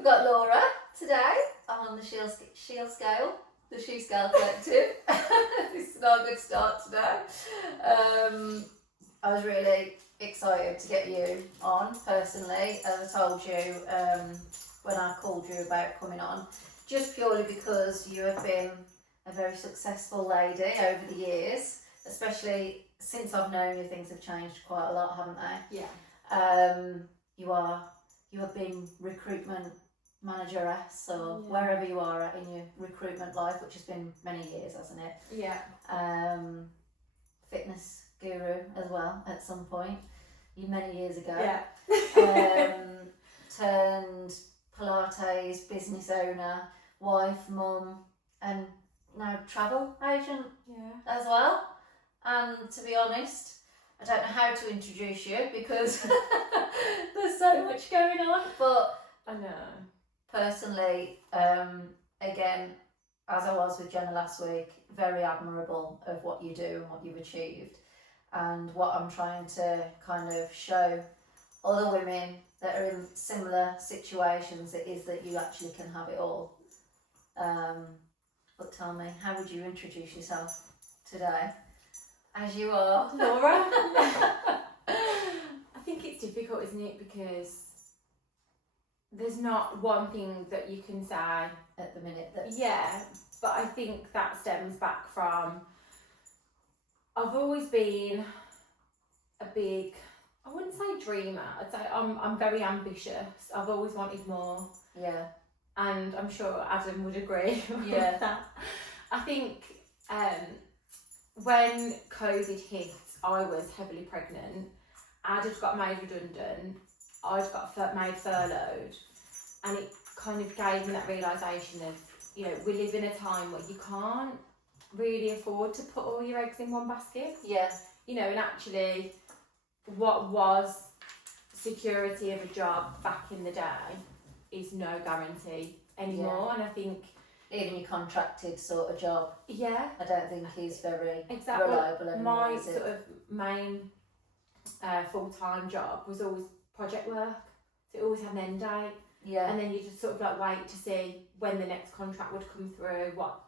We've got Laura today on the Shield Scale, the She Scale Collective. This is not a good start today. I was really excited to get you on personally, as I told you when I called you about coming on, just purely because you have been a very successful lady over the years, especially since I've known you. Things have changed quite a lot, haven't they? Yeah. You have been recruitment manageress, or wherever you are at in your recruitment life, which has been many years, hasn't it? Yeah. Fitness guru as well at some point, many years ago. Yeah. Turned Pilates business owner, wife, mum, and now travel agent as well. And to be honest, I don't know how to introduce you because there's so much going on, but I know. Personally, again, as I was with Jenna last week, very admirable of what you do and what you've achieved, and what I'm trying to kind of show other women that are in similar situations, it is that you actually can have it all. But tell me, how would you introduce yourself today, as you are? Laura? I think it's difficult, isn't it? Because there's not one thing that you can say at the minute. But I think that stems back from, I've always been a big, I wouldn't say dreamer, I'd say I'm very ambitious. I've always wanted more. Yeah. And I'm sure Adam would agree with that. I think when COVID hit, I was heavily pregnant. Ad had got made redundant. I'd got made furloughed, and it kind of gave me that realisation of, we live in a time where you can't really afford to put all your eggs in one basket. Yeah. And actually what was security of a job back in the day is no guarantee anymore. And I think even your contracted sort of job, I don't think is very reliable anymore. My sort of main full-time job was always project work, so it always had an end date. And then you just sort of like wait to see when the next contract would come through, what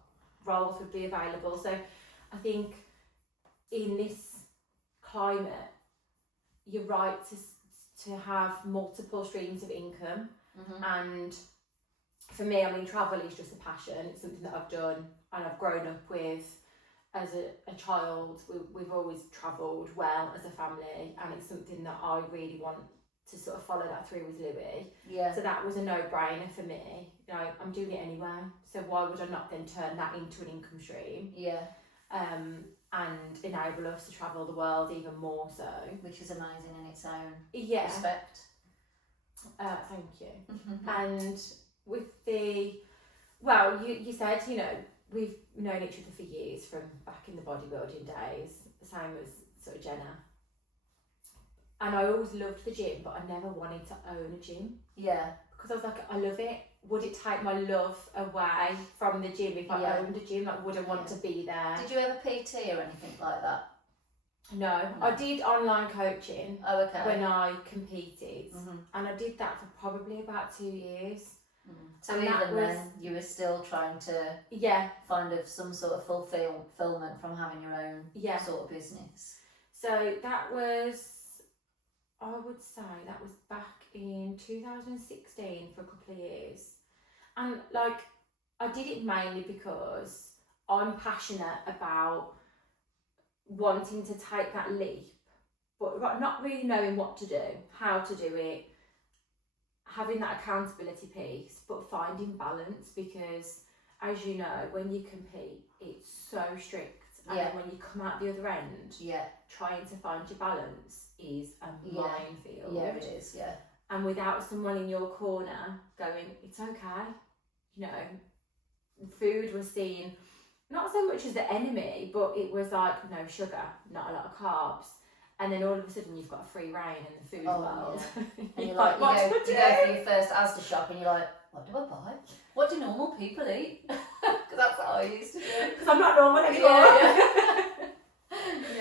roles would be available. So I think in this climate, you're right to have multiple streams of income. And for me, travel is just a passion. It's something that I've done and I've grown up with as a child. We've always travelled well as a family, and it's something that I really want to sort of follow that through with Louis. So that was a no-brainer for me. I'm doing it anyway, so why would I not then turn that into an income stream? And enable us to travel the world even more so. Which is amazing in its own respect. Thank you. And with you said, we've known each other for years, from back in the bodybuilding days, the same as sort of Jenna. And I always loved the gym, but I never wanted to own a gym. Because I was like, I love it. Would it take my love away from the gym if I owned a gym? Like, would I want to be there? Did you ever PT or anything like that? No. I did online coaching when I competed. And I did that for probably about 2 years. So and even then, you were still trying to find some sort of fulfillment from having your own sort of business. So that was, I would say, that was back in 2016 for a couple of years. And I did it mainly because I'm passionate about wanting to take that leap, but not really knowing what to do, how to do it, having that accountability piece, but finding balance, because as you know, when you compete, it's so strict. And then when you come out the other end, trying to find your balance is a minefield. Yeah, it is, And without someone in your corner going, it's okay, food was seen not so much as the enemy, but it was like, no sugar, not a lot of carbs. And then all of a sudden you've got a free reign in the food world. And you're like, you go for your first Asda shop and you're like, what do I buy? What do normal people eat? Because that's what I used to do. Because I'm not normal anymore.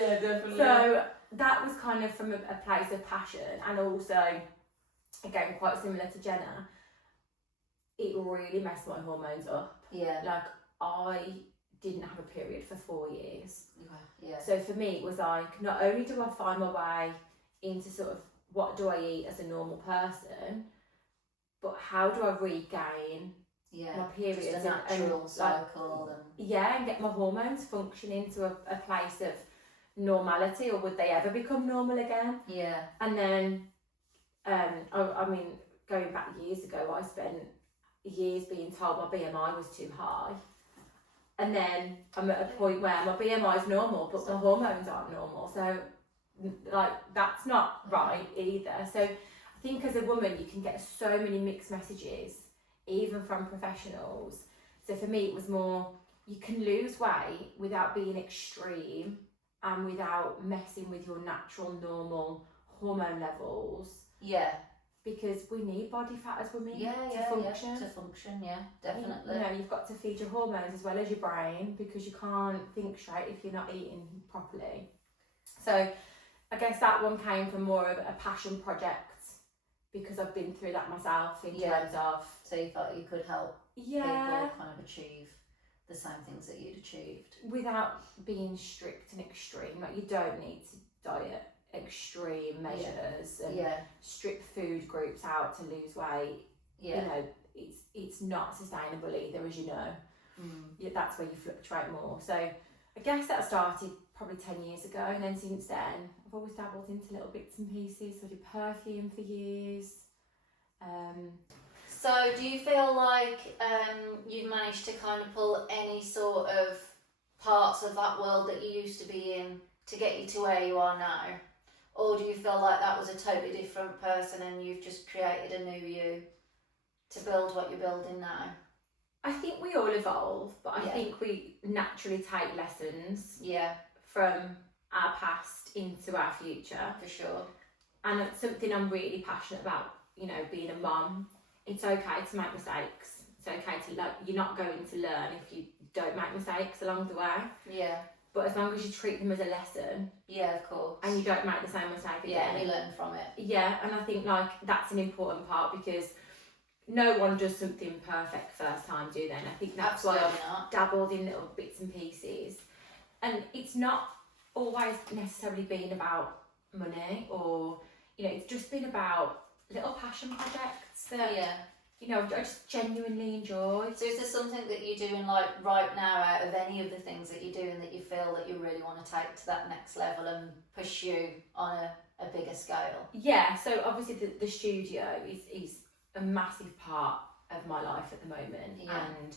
Yeah, definitely. So that was kind of from a place of passion, and also, again, quite similar to Jenna, it really messed my hormones up. Yeah. Like, I didn't have a period for 4 years. Yeah. So for me, it was like, not only do I find my way into sort of what do I eat as a normal person, but how do I regain my periods? Just a natural cycle. And get my hormones functioning to a place of normality, or would they ever become normal again? Yeah. And then, I mean, going back years ago, I spent years being told my BMI was too high. And then I'm at a point where my BMI is normal, but my hormones aren't normal. So, like, that's not right either. So I think as a woman, you can get so many mixed messages, even from professionals. So for me, it was more, you can lose weight without being extreme and without messing with your natural, normal hormone levels. Yeah. Because we need body fat as women to function. Yeah, to function, yeah, definitely. You know, you've got to feed your hormones as well as your brain, because you can't think straight if you're not eating properly. So I guess that one came from more of a passion project, because I've been through that myself in terms of... So you thought you could help people kind of achieve the same things that you'd achieved. Without being strict and extreme. Like, you don't need to diet extreme measures and strip food groups out to lose weight. You know, it's not sustainable either, as you know. That's where you fluctuate more. So I guess that started probably 10 years ago, and then since then I've always dabbled into little bits and pieces. So I did perfume for years. So do you feel like you've managed to kind of pull any sort of parts of that world that you used to be in to get you to where you are now? Or do you feel like that was a totally different person and you've just created a new you to build what you're building now? I think we all evolve, but I think we naturally take lessons from our past into our future. For sure. And it's something I'm really passionate about, you know, being a mum. It's okay to make mistakes. It's okay to, like, you're not going to learn if you don't make mistakes along the way. Yeah. But as long as you treat them as a lesson. Yeah, of course. And you don't make the same mistake again. Yeah, and you learn from it. Yeah, and I think, like, that's an important part, because no one does something perfect first time, do they? And I think that's why I've dabbled in little bits and pieces. And it's not always necessarily been about money, or, you know, it's just been about little passion projects that, you know, I just genuinely enjoy. So is there something that you're doing, like, right now, out of any of the things that you're doing, that you feel that you really want to take to that next level and pursue on a bigger scale? Yeah, so obviously the studio is a massive part of my life at the moment, and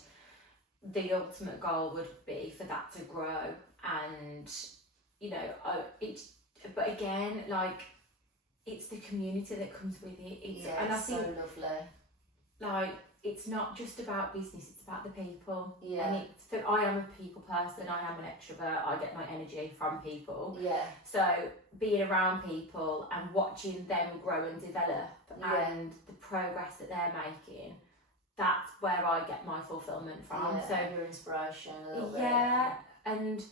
the ultimate goal would be for that to grow, and, you know, but again, like, it's the community that comes with it. And I think, so lovely. Like, it's not just about business, it's about the people. Yeah. And I am a people person, I am an extrovert, I get my energy from people. Yeah. So being around people and watching them grow and develop and the progress that they're making, that's where I get my fulfillment from. Yeah, so your inspiration a little bit. And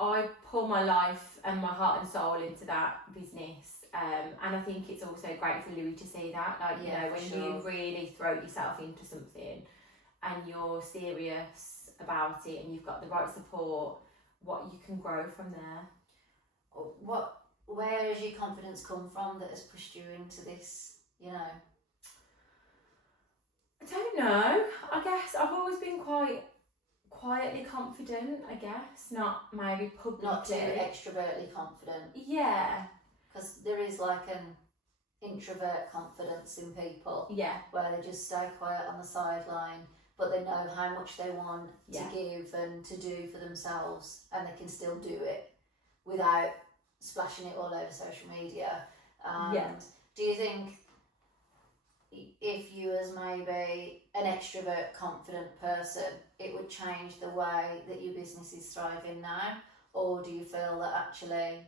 I pour my life and my heart and soul into that business. And I think it's also great for Louis to see that, like, you know, when you really throw yourself into something and you're serious about it and you've got the right support, what you can grow from there. Where has your confidence come from that has pushed you into this, you know? I don't know. I guess I've always been quite quietly confident, I guess, not maybe publicly. Not too extrovertly confident. Yeah. Because there is like an introvert confidence in people, where they just stay quiet on the sideline, but they know how much they want to give and to do for themselves, and they can still do it without splashing it all over social media. Do you think if you was maybe an extrovert confident person, it would change the way that your business is thriving now? Or do you feel that actually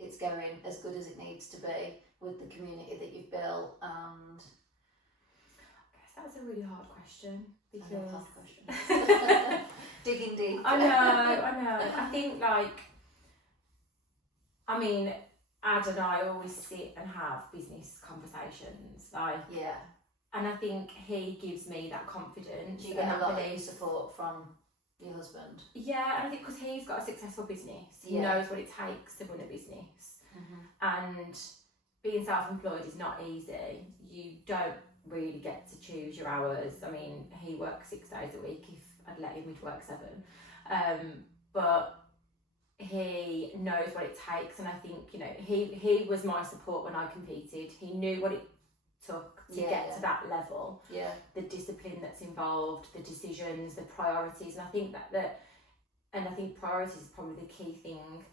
it's going as good as it needs to be with the community that you've built? And I guess that's a really hard question, because digging deep. I know. I think, like, I mean, Ad and I always sit and have business conversations, like, and I think he gives me that confidence. Do you get a lot of support from your husband? Yeah, and I think because he's got a successful business, he knows what it takes to run a business, and being self-employed is not easy. You don't really get to choose your hours. I mean, he works 6 days a week. If I'd let him, he'd work 7. But he knows what it takes, and I think, you know, he was my support when I competed. He knew what it took to get to that level. Yeah. The discipline that's involved, the decisions, the priorities, and I think I think priorities is probably the key thing.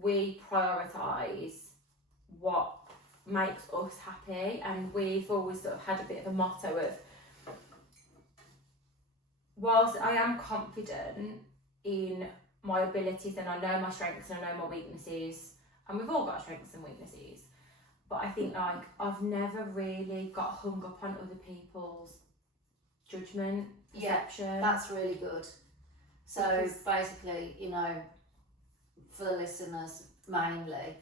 We prioritise what makes us happy, and we've always sort of had a bit of a motto of, whilst I am confident in my abilities and I know my strengths and I know my weaknesses, and we've all got strengths and weaknesses, but I think like I've never really got hung up on other people's judgment, perception. Yeah, that's really good. So basically, you know, for the listeners mainly,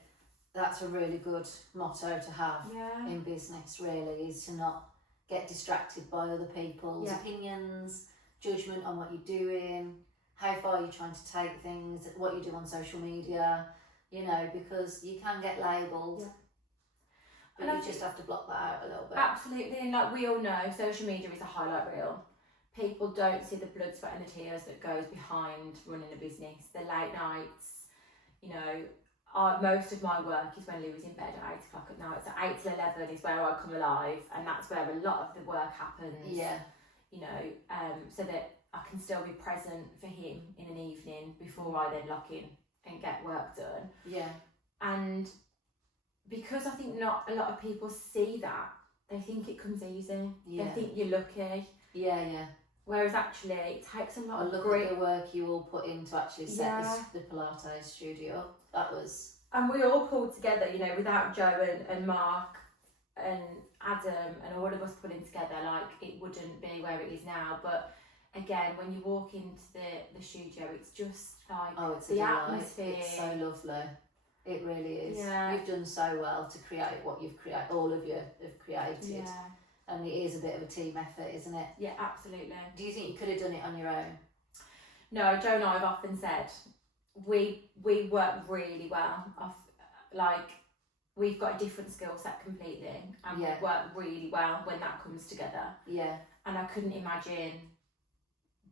that's a really good motto to have in business, really, is to not get distracted by other people's opinions, judgment on what you're doing, how far you're trying to take things, what you do on social media, you know, because you can get labelled. But you just have to block that out a little bit. Absolutely, and like we all know, social media is a highlight reel. People don't see the blood, sweat and the tears that goes behind running a business, the late nights, you know. Most of my work is when Louis in bed at 8 o'clock at night. So 8 till 11 is where I come alive, and that's where a lot of the work happens. Yeah. You know, so that I can still be present for him in an evening before I then lock in and get work done. Yeah. And because I think not a lot of people see that, they think it comes easy. Yeah. They think you're lucky. Yeah, yeah. Whereas actually it takes a lot of look at the work you all put in to actually set the Pilates studio up. That was... And we all pulled together, you know, without Joe and Mark and Adam and all of us pulling together, like it wouldn't be where it is now. But again, when you walk into the studio, it's just like it's the atmosphere. It's so lovely. It really is. Yeah. You've done so well to create what you've created. All of you have created. Yeah. And it is a bit of a team effort, isn't it? Yeah, absolutely. Do you think you could have done it on your own? No, Joe and I have often said we work really well. Like we've got a different skill set completely, and we work really well when that comes together. Yeah. And I couldn't imagine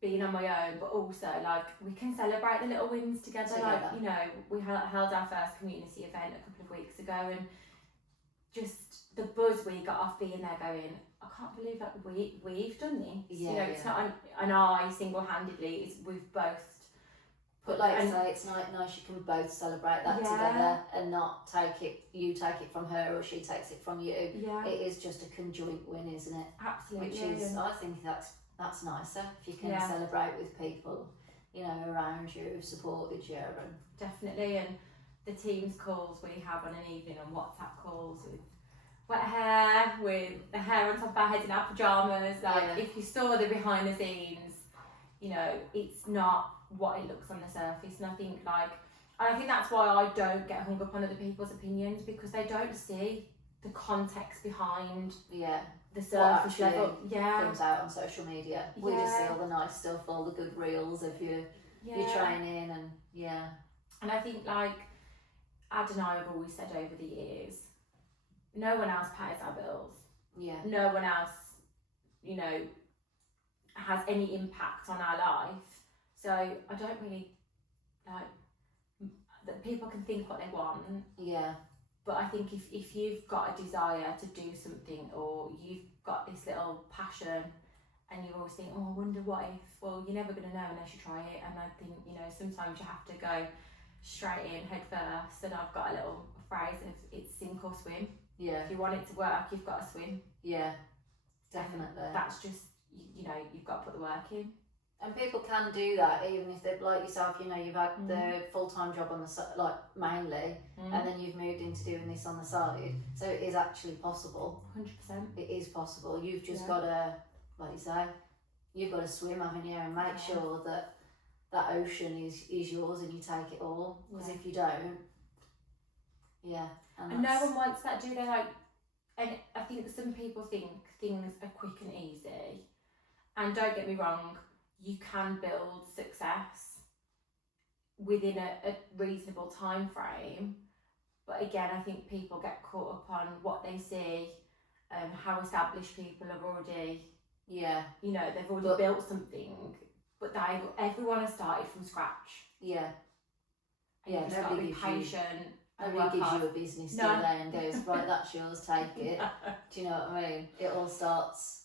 being on my own, but also like we can celebrate the little wins together. Like, you know, we held our first community event a couple of weeks ago, and just the buzz we got off being there going, I can't believe that we've done this. Yeah, you know, it's not an I single-handedly, it's we've both put it's nice you can both celebrate that together and not you take it from her or she takes it from you. Yeah. It is just a conjoint win, isn't it? Absolutely. Which is, I think that's nicer if you can celebrate with people, you know, around you who've supported you. And definitely, and the Teams calls we have on an evening, on WhatsApp calls with wet hair, with the hair on top of our heads in our pyjamas. Like if you saw the behind the scenes, you know, it's not what it looks on the surface. And I think that's why I don't get hung up on other people's opinions, because they don't see the context behind the surface level. Comes out on social media. We just see all the nice stuff, all the good reels of your training, and And I think like Ad and I have always said over the years, no one else pays our bills. Yeah. No one else, you know, has any impact on our life. So I don't really like that people can think what they want. Yeah. But I think if you've got a desire to do something, or you've got this little passion and you always think, oh, I wonder what if, well, you're never going to know unless you try it. And I think, you know, sometimes you have to go straight in head first, and I've got a little phrase of it's sink or swim. Yeah. If you want it to work, you've got to swim. Yeah, definitely. And that's just, you know, you've got to put the work in. And people can do that, even if they're like yourself, you know, you've had the full-time job on the side, like mainly, and then you've moved into doing this on the side. So it is actually possible. 100%. It is possible. You've just got to, like you say, you've got to swim, haven't you, and make sure that that ocean is yours and you take it all. Because if you don't, and no one wants that, do they? Like, And I think some people think things are quick and easy. And don't get me wrong, you can build success within a reasonable time frame. But again, I think people get caught up on what they see, how established people have already, you know, they've already built something, but everyone has started from scratch. Yeah. And you just got to be patient. Nobody gives you a business, do they, and goes, right, that's yours, take it. Do you know what I mean? It all starts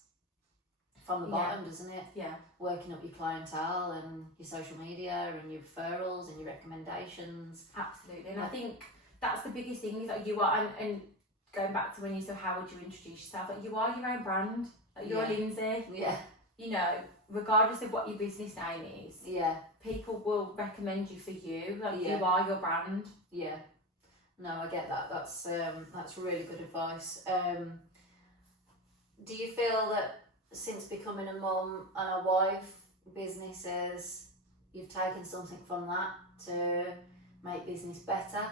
from the bottom, doesn't it? Yeah. Working up your clientele and your social media and your referrals and your recommendations. Absolutely. And I think that's the biggest thing, is that you are, and going back to when you said, how would you introduce yourself? Like, you are your own brand. Like, you're Lindsay. Yeah. You know, regardless of what your business name is. Yeah. People will recommend you for you. Like, you are your brand. Yeah. No, I get that. That's really good advice. Do you feel that since becoming a mum and a wife, businesses, you've taken something from that to make business better?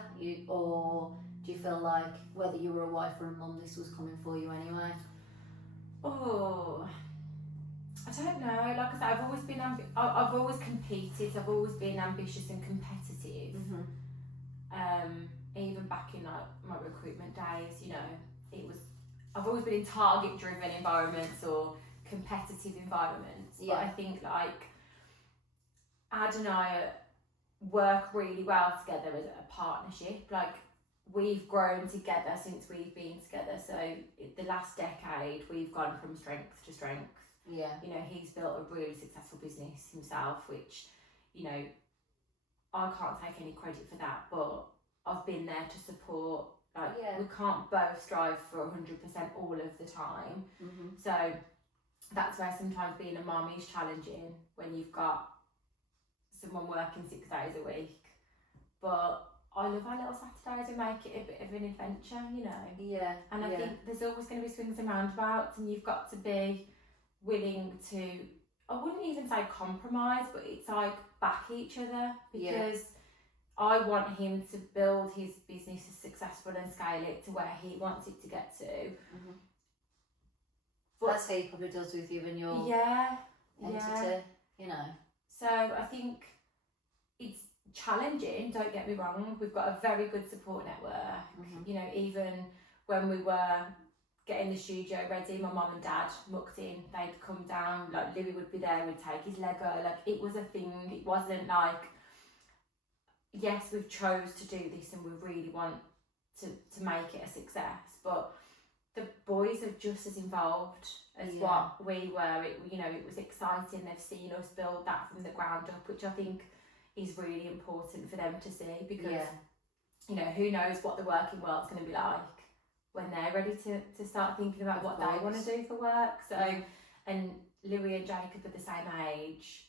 Or do you feel like whether you were a wife or a mum, this was coming for you anyway? Oh, I don't know. Like I said, I've always been I've always competed. I've always been ambitious and competitive. Even back in like my recruitment days, you know, I've always been in target-driven environments or competitive environments. But I think like Ad and I work really well together as a partnership. Like, we've grown together since we've been together. So the last decade, we've gone from strength to strength. Yeah. You know, he's built a really successful business himself, which, you know, I can't take any credit for that, but I've been there to support. Like, we can't both strive for 100% all of the time. So that's where sometimes being a mum is challenging, when you've got someone working 6 days a week. But I love our little Saturdays and make it a bit of an adventure, you know. Yeah. And I think there's always going to be swings and roundabouts, and you've got to be willing to, I wouldn't even say compromise, but it's like back each other, because I want him to build his business as successful and scale it to where he wants it to get to. But as he probably does with you and your entity, you know. So I think it's challenging, don't get me wrong. We've got a very good support network. You know, even when we were getting the studio ready, my mum and dad mucked in. They'd come down, like Louis would be there, we'd take his Lego. Like, it was a thing. It wasn't like, yes, we've chose to do this and we really want to make it a success, but the boys are just as involved as what we were. You know, it was exciting. They've seen us build that from the ground up, which I think is really important for them to see, because you know, who knows what the working world's going to be like when they're ready to start thinking about what they want to do for work. So, and Louis and Jacob are the same age,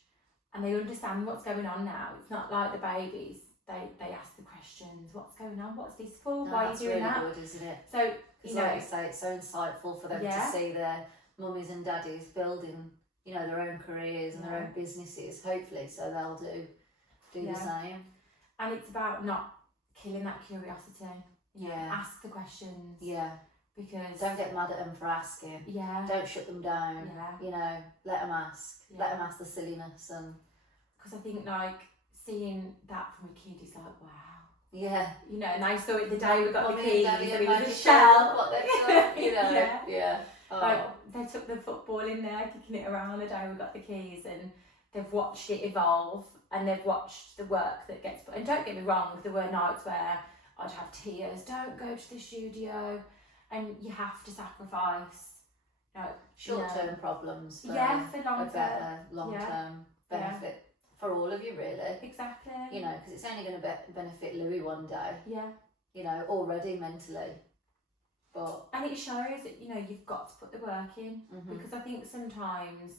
and they understand what's going on now. It's not like the babies. They ask the questions, what's going on, what's this for, why are you doing really that? Good, isn't it? So, you know, like you say, it's so insightful for them to see their mummies and daddies building, you know, their own careers and their own businesses, hopefully, so they'll do the same. And it's about not killing that curiosity. You know, ask the questions. Yeah. Because don't get mad at them for asking. Yeah. Don't shut them down. Yeah. You know, let them ask. Yeah. Let them ask the silliness. And because I think, like, seeing that from a kid is like, wow. Yeah. You know, and I saw it the day we got the keys, and it was a shell. What they've done, you know. Yeah. Oh. Like, they took the football in there, kicking it around the day we got the keys, and they've watched it evolve, and they've watched the work that gets put. And don't get me wrong, there were nights where I'd have tears, don't go to the studio, and you have to sacrifice, you know, short-term problems for, for long-term, a better long-term benefit for all of you, really. Exactly. You know, because it's only going to benefit Louis one day. Yeah. You know, already mentally. But and it shows that, you know, you've got to put the work in, because I think sometimes,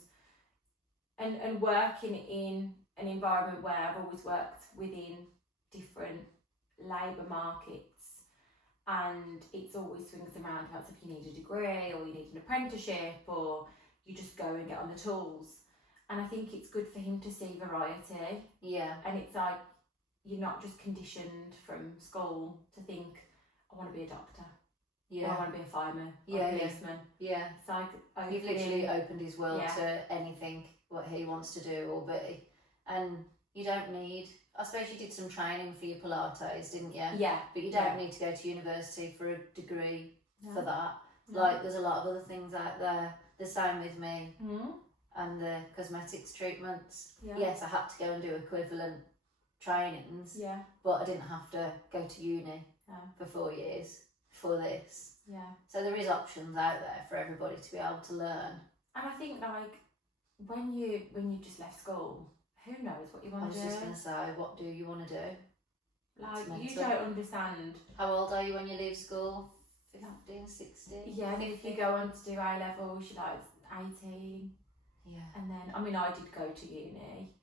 and working in an environment where I've always worked within different labour markets, and it's always swings and roundabouts. If you need a degree or you need an apprenticeship, or you just go and get on the tools. And I think it's good for him to see variety. Yeah. And it's like, you're not just conditioned from school to think, I want to be a doctor. or I want to be a fireman, or Yeah, a policeman. Yeah. It's like You've literally opened his world Yeah. to anything what he wants to do or be. And you don't need, I suppose you did some training for your Pilates, didn't you? Yeah. But you don't need to go to university for a degree No. for that. No. Like, there's a lot of other things out there. The same with me Mm. and the cosmetics treatments. Yeah. Yes, I had to go and do equivalent trainings, Yeah. but I didn't have to go to uni No. for 4 years for this. Yeah. So there is options out there for everybody to be able to learn. And I think like when you just left school, who knows what you I want was to do? just going to say, what do you want to do? Like It's you mental. don't understand. How old are you when you leave school? 15, 16? Yeah, and if you go on to do A levels, you're like 18. Yeah. And then, I mean, I did go to uni.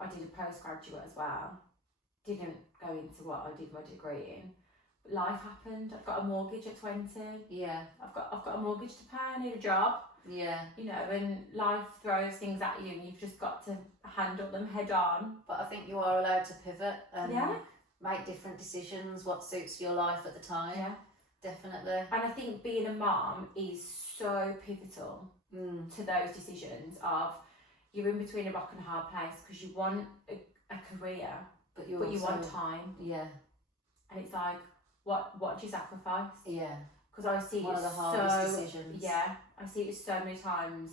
I did a postgraduate as well. Didn't go into what I did my degree in. But life happened. I've got a mortgage at 20. Yeah. I've got a mortgage to pay. I need a job. Yeah. You know, and life throws things at you, and you've just got to handle them head on. But I think you are allowed to pivot and Yeah. make different decisions, what suits your life at the time. Yeah. Definitely. And I think being a mum is so pivotal to those decisions of you're in between a rock and a hard place because you want a career, but you want time. Yeah. And it's like, what do you sacrifice? Yeah. Because I see One it of the hardest decisions. Yeah, I see it so many times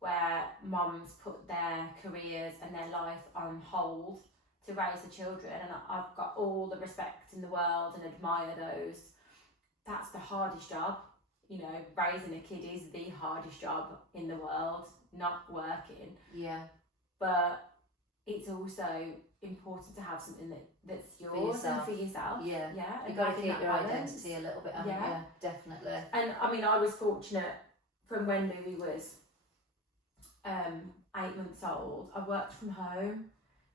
where mums put their careers and their life on hold to raise the children, and I've got all the respect in the world and admire those. That's the hardest job. You know, raising a kid is the hardest job in the world, not working. Yeah. But it's also important to have something that's yours and for yourself. Yeah. Yeah. You've and got to having keep that your balance. identity a little bit, haven't Yeah. you? Definitely. And I mean, I was fortunate from when Louis was 8 months old. I worked from home,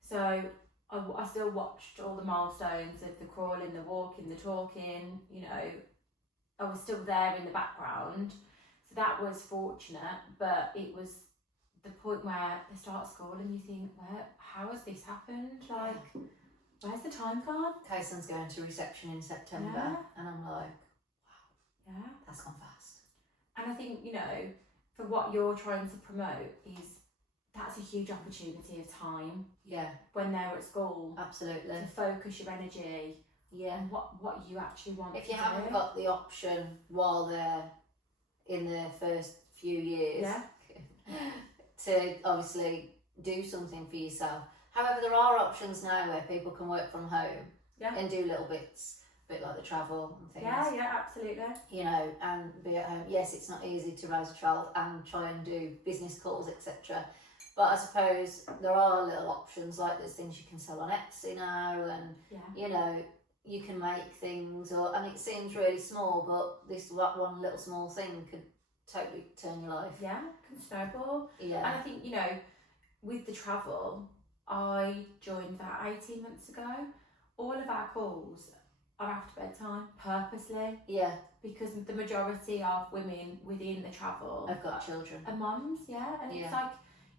so I still watched all the milestones of the crawling, the walking, the talking. You know, I was still there in the background, so that was fortunate. But it was the point where they start school and you think, how has this happened? Like, where's the time gone? Kaysen's going to reception in September, Yeah. and I'm like, Yeah. that's gone fast. And I think, you know, for what you're trying to promote is that's a huge opportunity of time Yeah. when they're at school Absolutely. to focus your energy Yeah. on what you actually want If to you haven't do. got the option while they're in their first few years Yeah. to obviously do something for yourself. However, there are options now where people can work from home Yeah. and do little bits, a bit like the travel and things. Yeah, absolutely. You know, and be at home. Yes, it's not easy to raise a child and try and do business calls, etc. But I suppose there are little options, like there's things you can sell on Etsy now, and Yeah. you know, you can make things, and it seems really small, but this one little small thing could totally turn your life. Yeah, can snowball. Yeah. And I think, you know, with the travel, I joined that 18 months ago. All of our calls are after bedtime, purposely, Yeah. because the majority of women within the travel I've got children. are mums, yeah. And Yeah. it's like,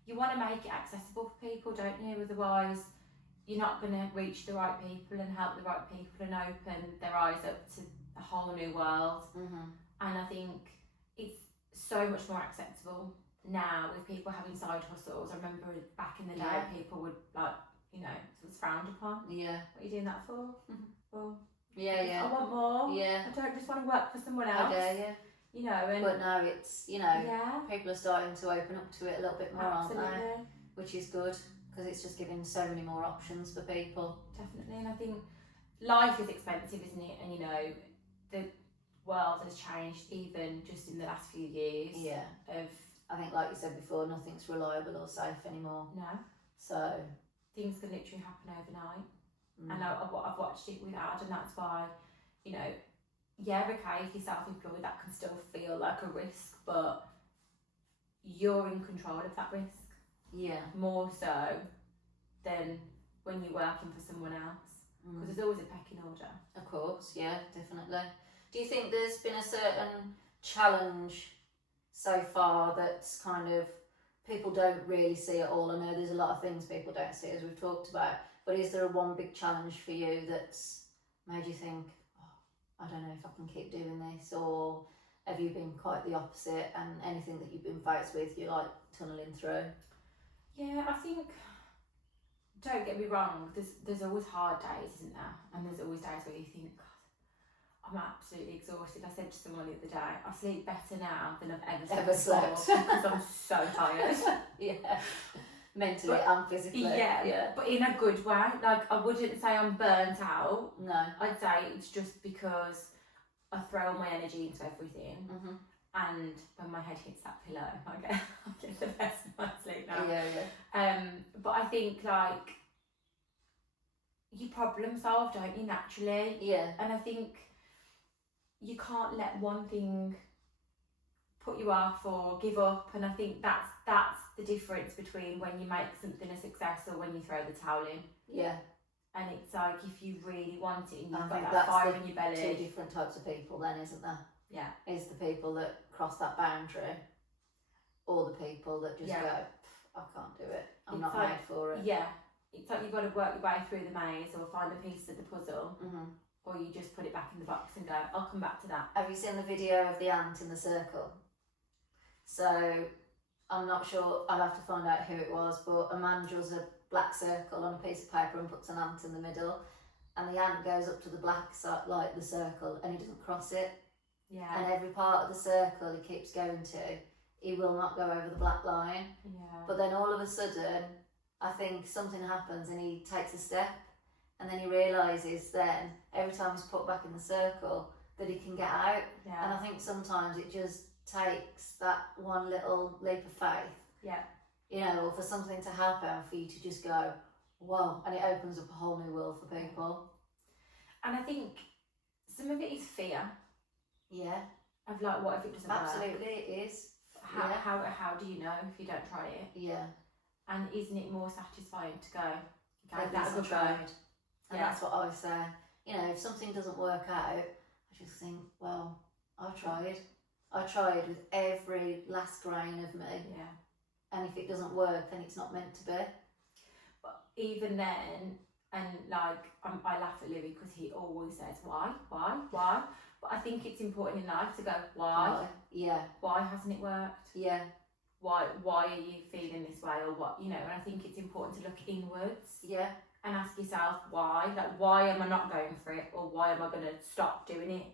you want to make it accessible for people, don't you? Otherwise, you're not going to reach the right people and help the right people and open their eyes up to a whole new world. Mm-hmm. And I think it's so much more acceptable now with people having side hustles. I remember back in the day, Yeah. people would like, you know, it was frowned upon. Yeah. What are you doing that for? Well, Yeah. I want more. Yeah. I don't just want to work for someone I else. dare you. You know, and But now it's, you know, yeah, people are starting to open up to it a little bit more, aren't they? absolutely, Which is good, because it's just giving so many more options for people. definitely. And I think life is expensive, isn't it? And you know, the world has changed even just in the last few years. Yeah. Of I think, like you said before, nothing's reliable or safe anymore. no, So, things can literally happen overnight. mm, And I've watched it with Ad, and that's why, you know, yeah, okay, if you're self-employed, that can still feel like a risk, but you're in control of that risk yeah. more so than when you're working for someone else, because there's always a pecking order. Of course, yeah, definitely. Do you think there's been a certain challenge so far that's kind of people don't really see at all? I know there's a lot of things people don't see, as we've talked about, but is there one big challenge for you that's made you think, oh, I don't know if I can keep doing this, or have you been quite the opposite, and anything that you've been faced with, you're like tunnelling through? Yeah, I think, don't get me wrong, there's always hard days, isn't there? And there's always days where you think, God, I'm absolutely exhausted. I said to someone the other day, I sleep better now than I've ever slept because I'm so tired. Yeah. Mentally and physically. Yeah, but in a good way. Like, I wouldn't say I'm burnt out. No. I'd say it's just because I throw all my energy into everything, and when my head hits that pillow, I get the best night's sleep now. Yeah. But I think, like, you problem solve, don't you, naturally? Yeah. And I think you can't let one thing put you off or give up, and I think that's the difference between when you make something a success or when you throw the towel in. Yeah. And it's like, if you really want it and you've got think that fire that's in your belly. Two different types of people then, isn't there? Yeah. Is the people that cross that boundary, or the people that just go, I can't do it, I'm not made for it. Yeah, it's like you've got to work your way through the maze or find a piece of the puzzle, or you just put it back in the box and go, I'll come back to that. Have you seen the video of the ant in the circle? So I'm not sure, I'll have to find out who it was, but a man draws a black circle on a piece of paper and puts an ant in the middle, and the ant goes up to the black side, like the circle, and he doesn't cross it. Yeah. And every part of the circle he keeps going to, he will not go over the black line. Yeah. But then all of a sudden, I think something happens and he takes a step, and then he realises then, every time he's put back in the circle, that he can get out. Yeah. And I think sometimes it just takes that one little leap of faith. Yeah. You know, or for something to happen, for you to just go, whoa, and it opens up a whole new world for people. And I think some of it is fear. Yeah. Of like, what if it doesn't work? Absolutely, it is. How do you know if you don't try it? Yeah. And isn't it more satisfying to go, okay, that's that's tried. And Yeah. that's what I say. You know, if something doesn't work out, I just think, well, I tried. I tried with every last grain of me. Yeah. And if it doesn't work, then it's not meant to be. But even then, and like, I laugh at Louis because he always says, why? But I think it's important in life to go, why? Yeah. Why hasn't it worked? Yeah. Why are you feeling this way, or what, you know? And I think it's important to look inwards. Yeah. And ask yourself why. Like, why am I not going for it, or why am I going to stop doing it?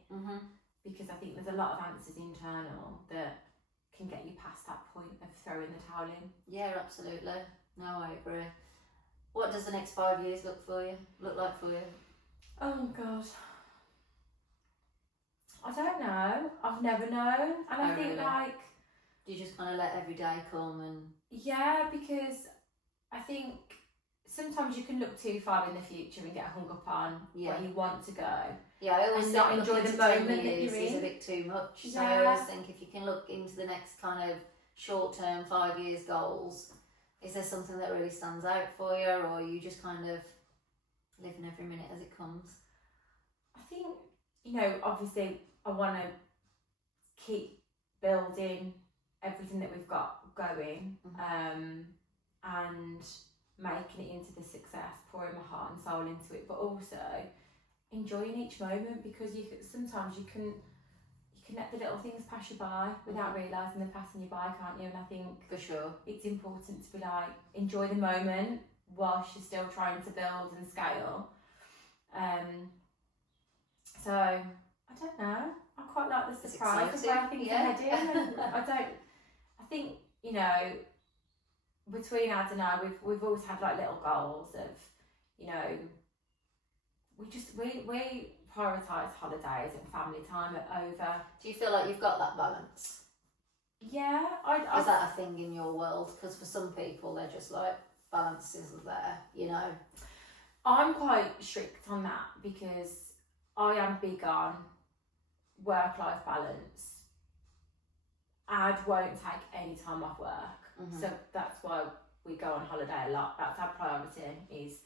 Because I think there's a lot of answers internal that can get you past that point of throwing the towel in. Yeah, absolutely. No, I agree. What does the next 5 years look like for you? Oh God, I don't know. I've never known, and I think, really? like, Do you just kind of let every day come and? Yeah, because I think sometimes you can look too far in the future and get hung up on where you want to go. Yeah, I always and think not enjoy the moment that you're in. is a bit too much. Yeah. So I always think if you can look into the next kind of short-term 5 years goals, is there something that really stands out for you, or are you just kind of living every minute as it comes? I think, you know, obviously I want to keep building everything that we've got going, and making it into the success, pouring my heart and soul into it, but also enjoying each moment, because sometimes you can let the little things pass you by without realising they're passing you by, can't you? And I think for sure it's important to be like, enjoy the moment whilst you're still trying to build and scale. So I don't know, I quite like the surprise of where things are heading. I think, you know, between Ad and I, we've always had like little goals of, you know, we prioritise holidays and family time over. Do you feel like you've got that balance? Yeah, is that a thing in your world? Because for some people, they're just like, balance isn't there, you know. I'm quite strict on that because I am big on work-life balance. Ad won't take any time off work, so that's why we go on holiday a lot. That's our priority, is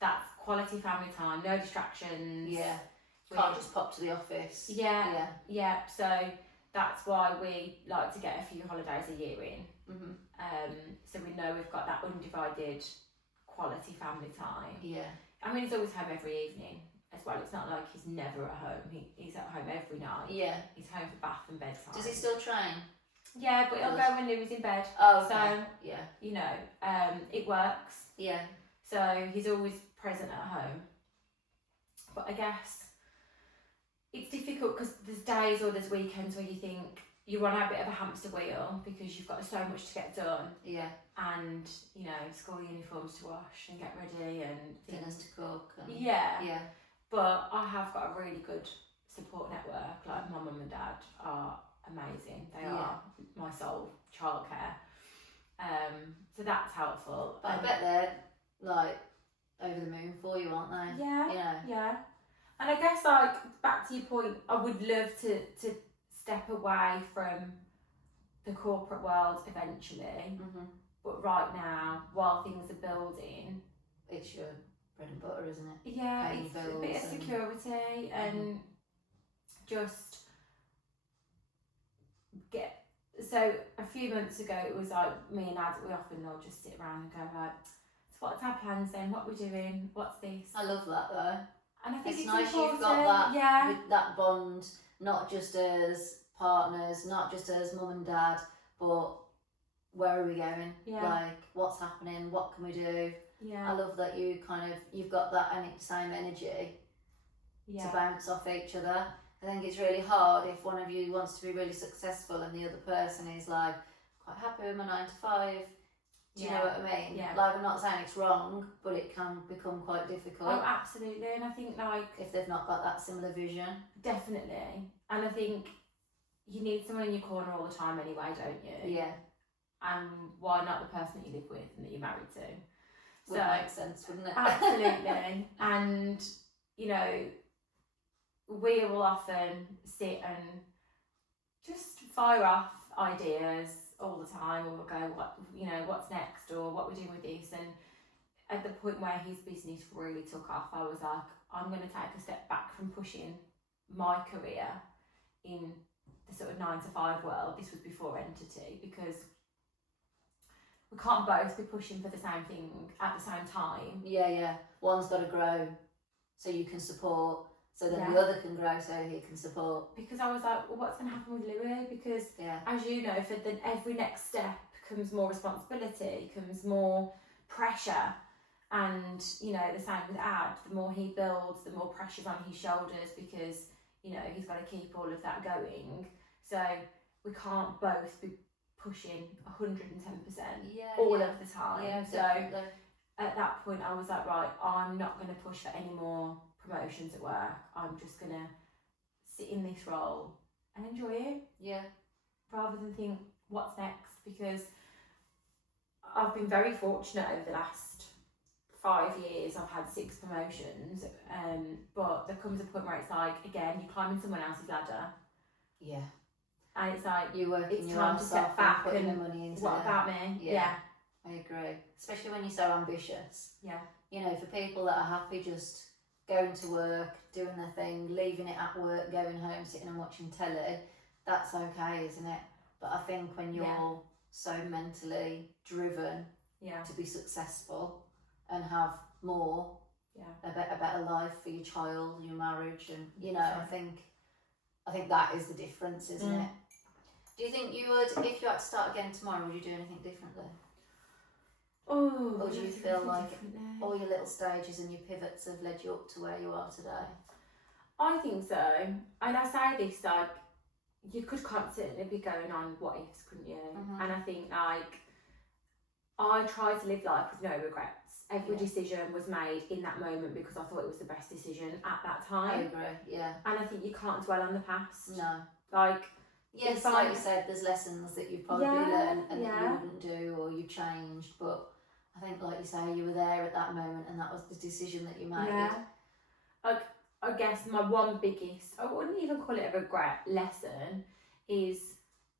that's quality family time, no distractions. Yeah, can't just pop to the office. Yeah. So that's why we like to get a few holidays a year in. So we know we've got that undivided quality family time. Yeah. I mean, it's always home every evening as well. It's not like he's never at home. He's at home every night. Yeah. He's home for bath and bedtime. Does he still train? Yeah, but he'll go when Louis in bed. Oh, okay. So, yeah. you know, it works. Yeah. So he's always present at home. But I guess it's difficult because there's days or there's weekends where you think you're on a bit of a hamster wheel because you've got so much to get done. Yeah. And, you know, school uniforms to wash and get ready and dinners to cook. And... Yeah. Yeah. But I have got a really good support network. Like my mum and dad are amazing. They are my sole childcare. So that's helpful. But I bet they're like over the moon for you, aren't they? Yeah. Yeah. Yeah. And I guess like back to your point, I would love to step away from the corporate world eventually. Mm-hmm. But right now, while things are building, it's your bread and butter, isn't it? Yeah, Paying it's a bit of security and just get. So a few months ago, it was like me and Ad. We often all just sit around and go, right, so what's our plans then? What we're doing? What's this? I love that though. And I think it's nice important. You've got that. Yeah. With that bond, not just as partners, not just as mum and dad, but where are we going? Yeah. Like, what's happening? What can we do? Yeah. I love that you've got that same energy to bounce off each other. I think it's really hard if one of you wants to be really successful and the other person is like, quite happy with my 9 to 5. Do you know what I mean? Yeah. Like, I'm not saying it's wrong, but it can become quite difficult. Oh, absolutely. And I think like if they've not got that similar vision. Definitely. And I think you need someone in your corner all the time anyway, don't you? Yeah. And why not the person that you live with and that you're married to? Would make sense, wouldn't it? Absolutely. And, you know, we will often sit and just fire off ideas all the time, or we'll go, what's next, or what we're doing with this. And at the point where his business really took off, I was like, I'm going to take a step back from pushing my career in the sort of 9 to 5 world. This was before Entity, because we can't both be pushing for the same thing at the same time. Yeah. One's got to grow so you can support, so then the other can grow so he can support. Because I was like, well, what's going to happen with Louis? Because as you know, for every next step comes more responsibility, comes more pressure. And, you know, the same with Ad, the more he builds, the more pressure's on his shoulders because, you know, he's got to keep all of that going. So we can't both be pushing 110% all of the time. Yeah, so definitely. At that point I was like, right, I'm not going to push for any more promotions at work. I'm just going to sit in this role and enjoy it. Yeah. Rather than think, what's next? Because I've been very fortunate over the last 5 years. I've had 6 promotions, but there comes a point where it's like, again, you're climbing someone else's ladder. Yeah. And it's like, it's time to step back and the money into what about me? Yeah. I agree. Especially when you're so ambitious. Yeah. You know, for people that are happy just going to work, doing their thing, leaving it at work, going home, sitting and watching telly, that's okay, isn't it? But I think when you're so mentally driven to be successful and have more, a better life for your child, your marriage, and you know, I think that is the difference, isn't it? Do you think you would, if you had to start again tomorrow, would you do anything differently? Oh, or do you feel like all your little stages and your pivots have led you up to where you are today? I think so. And I say this, like, you could constantly be going on what ifs, couldn't you? Mm-hmm. And I think, like, I try to live life with no regrets. Every decision was made in that moment because I thought it was the best decision at that time. I agree, yeah. And I think you can't dwell on the past. No. Like, yes, like you said, there's lessons that you've probably learned and that you wouldn't do or you changed, but I think, like you say, you were there at that moment and that was the decision that you made. Yeah. Like, I guess my one biggest, I wouldn't even call it a regret, lesson is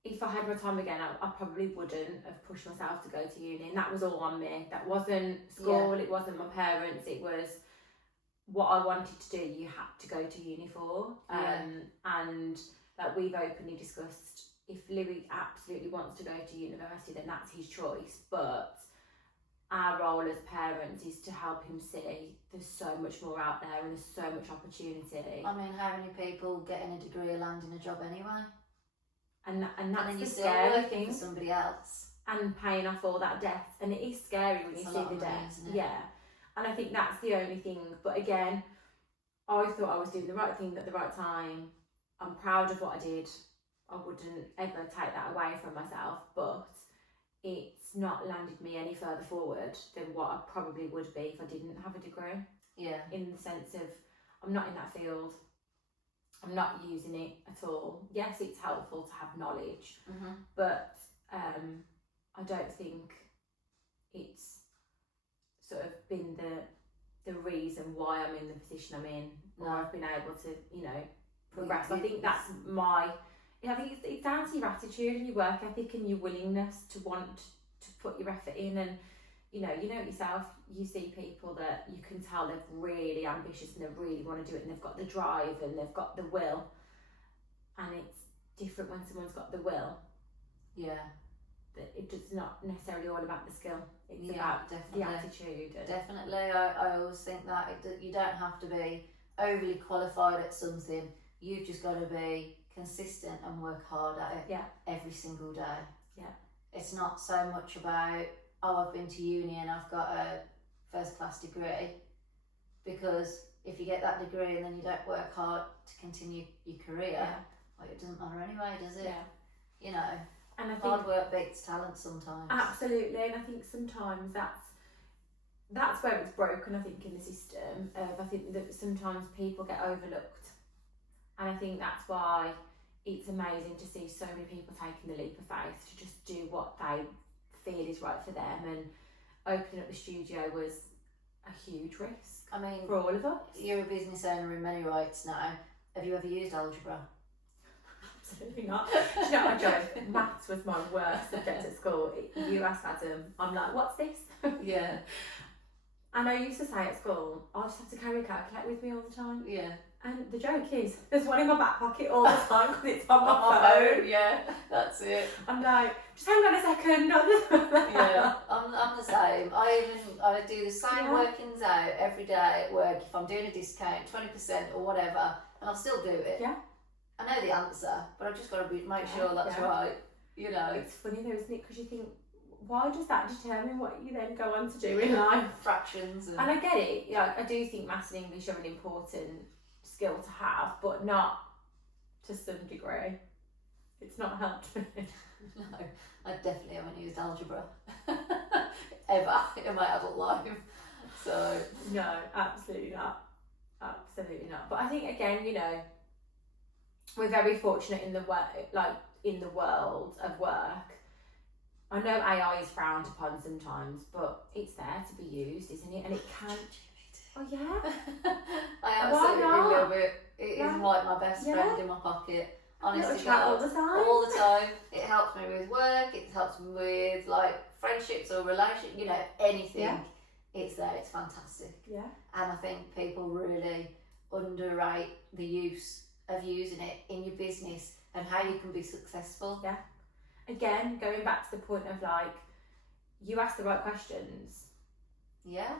if I had my time again, I probably wouldn't have pushed myself to go to uni, and that was all on me. That wasn't school, it wasn't my parents, it was what I wanted to do, you had to go to uni for. And that we've openly discussed, if Louis absolutely wants to go to university, then that's his choice, but our role as parents is to help him see there's so much more out there and there's so much opportunity. I mean, how many people getting a degree are landing a job anyway? And that's and then the you're still scary working thing. for somebody else. And paying off all that debt. And it is scary when you see the debt. Yeah. And I think that's the only thing. But again, I thought I was doing the right thing at the right time. I'm proud of what I did. I wouldn't ever take that away from myself. But it's not landed me any further forward than what I probably would be if I didn't have a degree. Yeah. In the sense of, I'm not in that field. I'm not using it at all. Yes, it's helpful to have knowledge, but I don't think it's sort of been the reason why I'm in the position I'm in, or I've been able to, you know, progress. I think that's I think it's down to your attitude and your work ethic and your willingness to want to put your effort in. And you know yourself, you see people that you can tell they're really ambitious and they really want to do it and they've got the drive and they've got the will, and it's different when someone's got the will. Yeah. It's not necessarily all about the skill, it's about the attitude. Definitely. I always think that you don't have to be overly qualified at something, you've just got to be consistent and work hard at it every single day. Yeah. It's not so much about, I've been to uni and I've got a first class degree, because if you get that degree and then you don't work hard to continue your career, well, it doesn't matter anyway, does it? You know, and I think hard work beats talent sometimes. Absolutely, and I think sometimes that's where it's broken, I think, in the system. I think that sometimes people get overlooked, and I think that's why it's amazing to see so many people taking the leap of faith to just do what they feel is right for them. And opening up the studio was a huge risk. I mean, for all of us. You're a business owner in many rights now. Have you ever used algebra? Absolutely not. Do you know what I joke? Maths was my worst subject at school. You ask Adam, I'm like, what's this? Yeah. And I used to say at school, I'll just have to carry a calculator with me all the time. Yeah. And the joke is, there's one in my back pocket all the time because it's on my phone. Yeah, that's it. I'm like, just hang on a second. Yeah, I'm the same. I do the same workings out every day at work. If I'm doing a discount, 20% or whatever, and I'll still do it. Yeah. I know the answer, but I've just got to make sure that's right. You know. It's funny though, isn't it? Because you think, why does that determine what you then go on to do in life? Fractions. And I get it. Yeah, I do think maths and English are an important skill to have, but not to some degree. It's not helped me. No, I definitely haven't used algebra ever in my adult life. So no, absolutely not. Absolutely not. But I think again, you know, we're very fortunate in the world of work. I know AI is frowned upon sometimes, but it's there to be used, isn't it? And it can. Oh yeah. I absolutely love it. It is like my best friend in my pocket. Honestly, all the time. All the time. It helps me with work. It helps me with like friendships or relationships. You know, anything. Yeah. It's there. It's fantastic. Yeah. And I think people really underrate the use of using it in your business and how you can be successful. Yeah. Again, going back to the point of like, you ask the right questions. Yeah.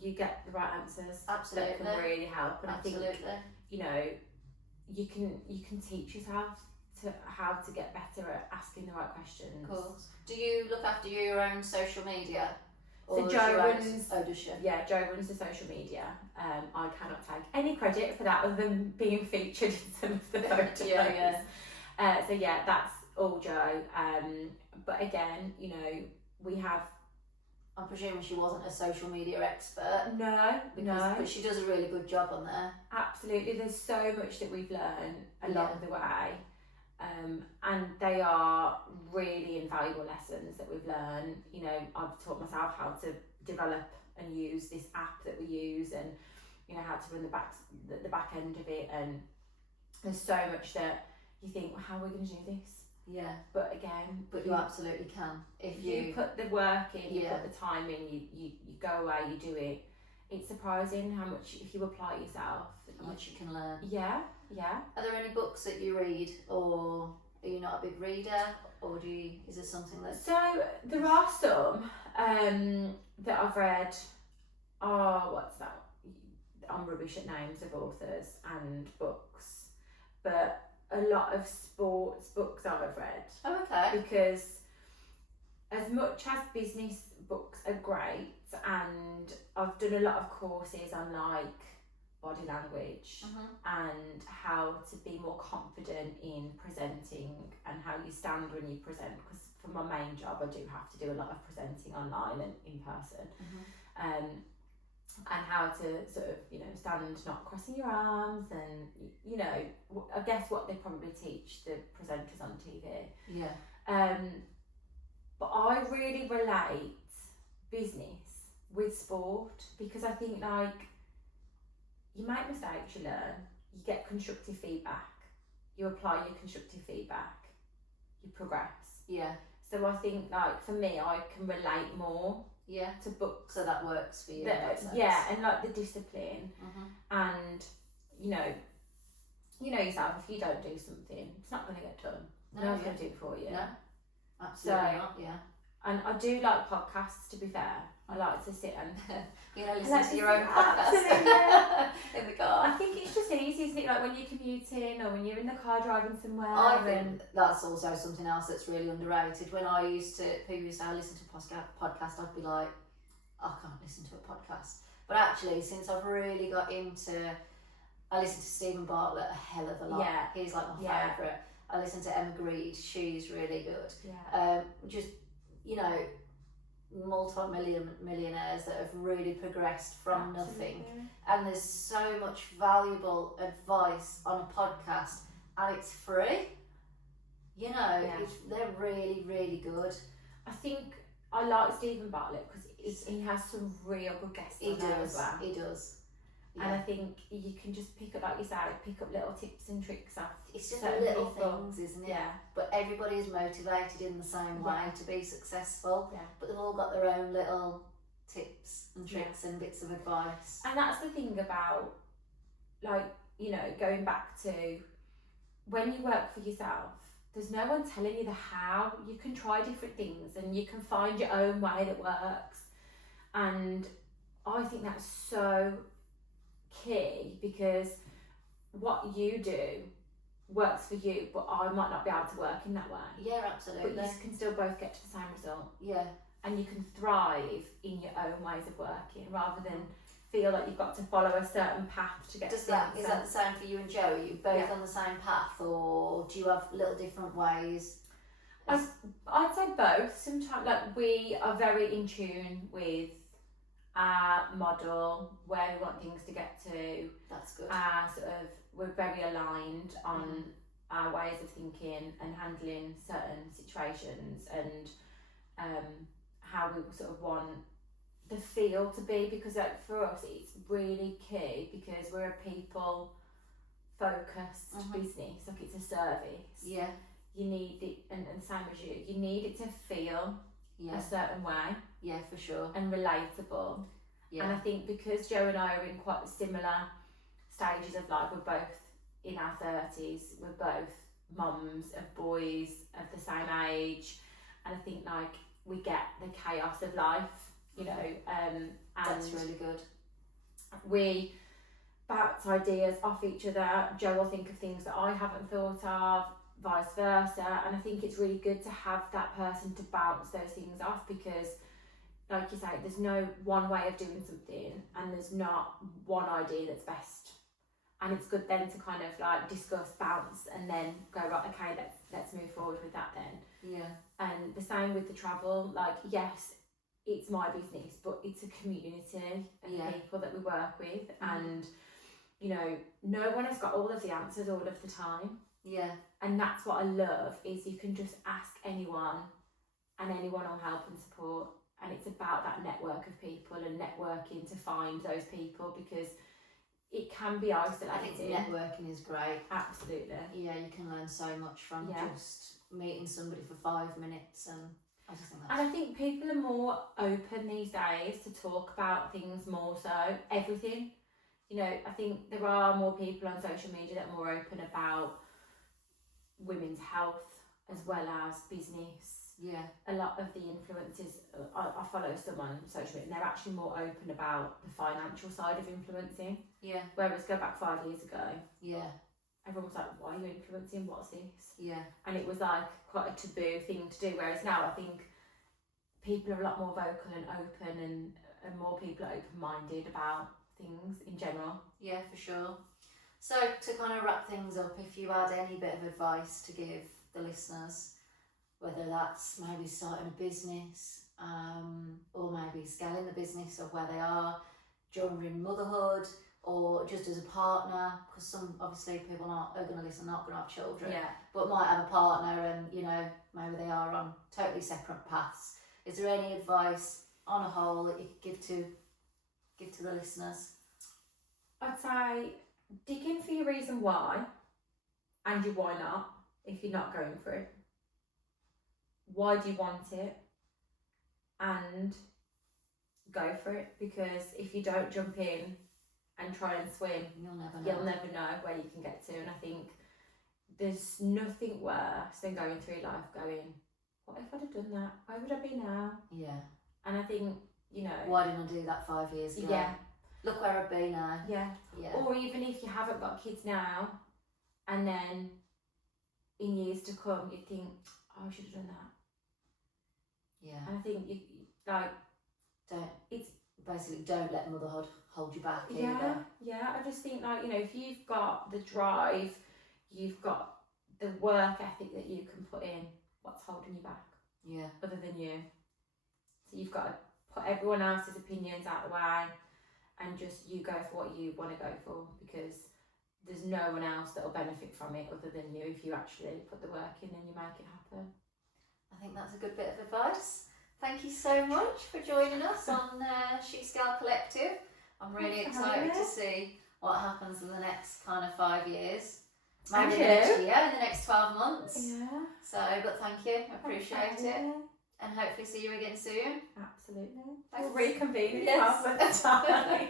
You get the right answers. Absolutely. That can really help. And absolutely. I think, you know, you can teach yourself to how to get better at asking the right questions. Of course. Do you look after your own social media? So Jo runs. Yeah, Jo runs the social media. I cannot take any credit for that other than being featured in some of the photos. So yeah, that's all Jo. But again, you know, we have. I'm presuming she wasn't a social media expert. No. But she does a really good job on there. Absolutely. There's so much that we've learned along the way. And they are really invaluable lessons that we've learned. You know, I've taught myself how to develop and use this app that we use, and you know how to run the back end of it. And there's so much that you think, well, how are we going to do this? Yeah. But again, you absolutely can if you put the work in, you put the time in, you go away, you do it. It's surprising how much, if you apply yourself, how much you can learn. Yeah. Are there any books that you read, or are you not a big reader, or is there something that? So there are some. that I've read are, what's that? I'm rubbish at names of authors and books, but a lot of sports books I've read. Oh, okay. Because as much as business books are great, and I've done a lot of courses on like body language and how to be more confident in presenting and how you stand when you present, because for my main job I do have to do a lot of presenting online and in person. And how to sort of, you know, stand not crossing your arms, and, you know, I guess what they probably teach the presenters on TV. Yeah. But I really relate business with sport, because I think, like, you make mistakes, you learn, you get constructive feedback, you apply your constructive feedback, you progress. Yeah. So I think, like, for me, I can relate more to books. So that works for you. Yeah, and like the discipline, and you know yourself, if you don't do something, it's not going to get done. No one's going to do it for you. No, absolutely not. Yeah. And I do like podcasts, to be fair. I like to sit and listen to your own podcast in the car. I think it's just easy, isn't it? Like when you're commuting or when you're in the car driving somewhere. I think that's also something else that's really underrated. When I used to listen to a podcast, I'd be like, I can't listen to a podcast. But actually, since I've really got into, I listen to Stephen Bartlett a hell of a lot. Yeah. He's like my favourite. I listen to Emma Grede, she's really good. Yeah. Just, you know, multi-millionaires that have really progressed from nothing, and there's so much valuable advice on a podcast, and it's free, you know. They're really, really good. I think I like Stephen Bartlett because he has some real good guests on there as well. He does. Yeah. And I think you can just pick up, like you say, little tips and tricks off. It's just little things, isn't it? Yeah. But everybody is motivated in the same way to be successful. Yeah. But they've all got their own little tips and tricks and bits of advice. And that's the thing about, like, you know, going back to when you work for yourself, there's no one telling you the how. You can try different things and you can find your own way that works. And I think that's so key, because what you do works for you, but I might not be able to work in that way. Yeah, absolutely. But you can still both get to the same result. Yeah. And you can thrive in your own ways of working, rather than feel like you've got to follow a certain path to get to that. Is that the same for you and Joe? Are you both on the same path, or do you have little different ways? I'd say both. Sometimes, like, we are very in tune with our model, where we want things to get to. That's good. We're very aligned on our ways of thinking and handling certain situations, and how we sort of want the feel to be, because like for us it's really key, because we're a people focused business, like it's a service. Yeah. You need it, and same as you need it to feel a certain way. Yeah, for sure. And relatable. Yeah. And I think because Joe and I are in quite similar stages of life, we're both in our 30s, we're both mums of boys of the same age, and I think like we get the chaos of life, you know, and that's really good. We bounce ideas off each other. Joe will think of things that I haven't thought of, vice versa, and I think it's really good to have that person to bounce those things off, because like you say, there's no one way of doing something, and there's not one idea that's best, and it's good then to kind of like discuss, bounce, and then go, right, okay, let's move forward with that then. Yeah. And the same with the travel, like, yes, it's my business, but it's a community of people that we work with, and you know, no one has got all of the answers all of the time. Yeah. And that's what I love, is you can just ask anyone, and anyone will help and support. And it's about that network of people and networking to find those people, because it can be isolating. I think networking is great. Absolutely. Yeah, you can learn so much from just meeting somebody for 5 minutes, and I just think that's... And I think people are more open these days to talk about things more so. Everything. You know, I think there are more people on social media that are more open about women's health as well as business. a lot of the influencers, I follow some on social media, and they're actually more open about the financial side of influencing. Yeah. Whereas go back 5 years ago, everyone was like, why are you influencing? What's this? Yeah. And it was like quite a taboo thing to do. Whereas now I think people are a lot more vocal and open, and more people are open-minded about things in general. Yeah, for sure. So to kind of wrap things up, if you had any bit of advice to give the listeners, whether that's maybe starting a business, or maybe scaling the business of where they are during motherhood, or just as a partner, because some obviously people are going to listen, not going to have children, but might have a partner, and you know, maybe they are on totally separate paths. Is there any advice on a whole that you could give to the listeners? I'd say dig in for your reason why, and your why not, if you're not going for it. Why do you want it? And go for it, because if you don't jump in and try and swim, you'll never know where you can get to. And I think there's nothing worse than going through life going, what if I'd have done that? Where would I be now? Yeah. And I think, you know, why didn't I do that 5 years ago? Yeah. Look where I'd be now. Yeah. Yeah. Or even if you haven't got kids now, and then in years to come you think, oh, I should have done that. Yeah. And I think you don't let motherhood hold you back either. Yeah. I just think, like, you know, if you've got the drive, you've got the work ethic that you can put in, what's holding you back? Yeah. Other than you. So you've got to put everyone else's opinions out the way, and just you go for what you want to go for, because there's no one else that will benefit from it other than you if you actually put the work in and you make it happen. I think that's a good bit of advice. Thank you so much for joining us on She Scale Collective. I'm really excited to see what happens in the next kind of 5 years. Maybe next year, in the next 12 months. Yeah. So, but thank you. I appreciate it. And hopefully see you again soon. Absolutely. Thanks. We'll reconvene in Yes. half the time.